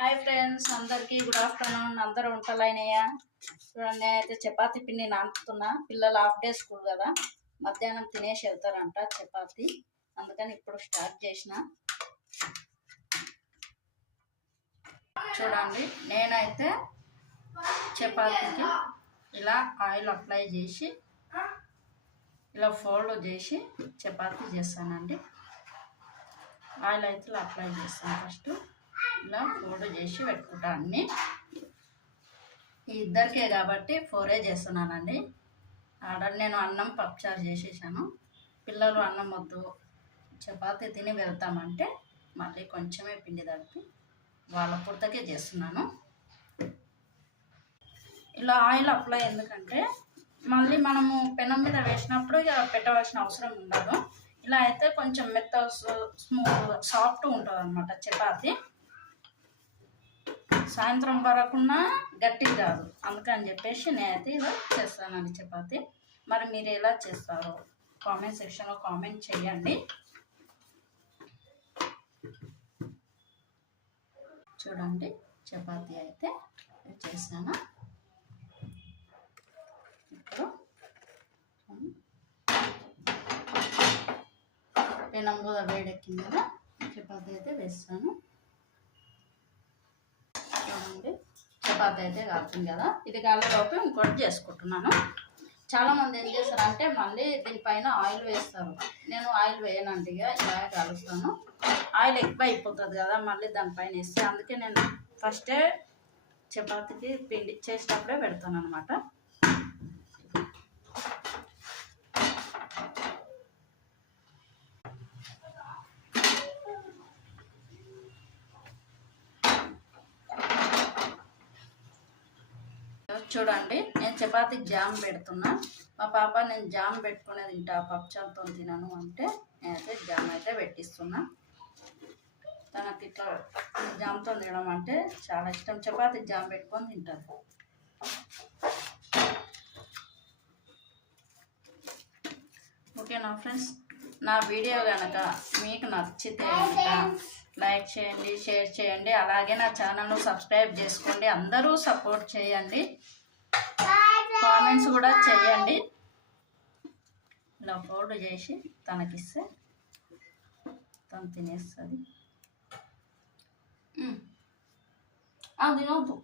Hi friends, అందరికీ good afternoon. అందరూ ఉంటలైనయ్యా. చూడండి, అయితే చపాతీ పిండి నానుపుతున్నా. పిల్లలు హాఫ్ డే స్కూల్ కదా, మధ్యాహ్నం తినేసి వెళ్తారంట చపాతీ. అందుకని ఇప్పుడు స్టార్ట్ చేసిన. చూడండి, నేనైతే చపాతీకి ఇలా ఆయిల్ అప్లై చేసి ఇలా ఫోల్డ్ చేసి చపాతీ చేస్తానండి. ఆయిల్ అయితే ఇలా అప్లై చేస్తాను. ఫస్ట్ ఇలా ఫోల్డ్ చేసి పెట్టుకుంటా. అన్నీ ఈ ఇద్దరికే కాబట్టి 4 చేస్తున్నానండి. ఆర్డర్ నేను అన్నం పప్పుచారు చేసేసాను. పిల్లలు అన్నం వద్దు, చపాతీ తిని వెళ్తామంటే మళ్ళీ కొంచెమే పిండి తడిపి వాళ్ళ పుర్తకే చేస్తున్నాను. ఇలా ఆయిల్ అప్లై ఎందుకంటే మళ్ళీ మనము పెనం మీద వేసినప్పుడు ఇక పెట్టవలసిన అవసరం ఉండదు. ఇలా అయితే కొంచెం మెత్త స్మూత్ సాఫ్ట్ ఉంటుంది అన్నమాట చపాతీ. సాయంత్రం వరకున్నా గట్టిగా కాదు, అందుకని చెప్పేసి నేనైతే ఇలా చేస్తానండి చపాతీ. మరి మీరు ఎలా చేస్తారో కామెంట్ సెక్షన్లో కామెంట్ చేయండి. చూడండి, చపాతీ అయితే చేసాను. ఇప్పుడు పెనం కూడా వేడెక్కింది కదా, చపాతీ అయితే వేస్తాను. చూడండి, చపాతీ అయితే కాస్తుంది కదా, ఇది కాలేలోపు ఇంకోటి చేసుకుంటున్నాను. చాలామంది ఏం చేస్తారంటే మళ్ళీ దీనిపైన ఆయిల్ వేస్తారు. నేను ఆయిల్ వేయనండి, ఇలా కాలుస్తాను. ఆయిల్ ఎక్కువ అయిపోతుంది కదా మళ్ళీ దానిపైన వేస్తే, అందుకే నేను ఫస్టే చపాతీకి పిండి చేసేటప్పుడే పెడతాను అనమాట. చూడండి, నేను చపాతీకి జామ్ పెడుతున్నా. మా పాప నేను జామ్ పెట్టుకునే తింటా, పప్పుచారుతో తినను అంటే నేనైతే జామ్ అయితే పెట్టిస్తున్నా. తనకి ఇట్లా జామ్తో తినడం అంటే చాలా ఇష్టం. చపాతీకి జామ్ పెట్టుకొని తింటారు. ఓకేనా ఫ్రెండ్స్, నా వీడియో కనుక మీకు నచ్చితే లైక్ చేయండి, షేర్ చేయండి, అలాగే నా ఛానల్ను సబ్స్క్రైబ్ చేసుకోండి. అందరూ సపోర్ట్ చేయండి, కామెంట్స్ కూడా చేయండి. ఇలా ఫోల్డ్ చేసి తనకిస్తే తను తినేస్తుంది. అది తినొద్దు.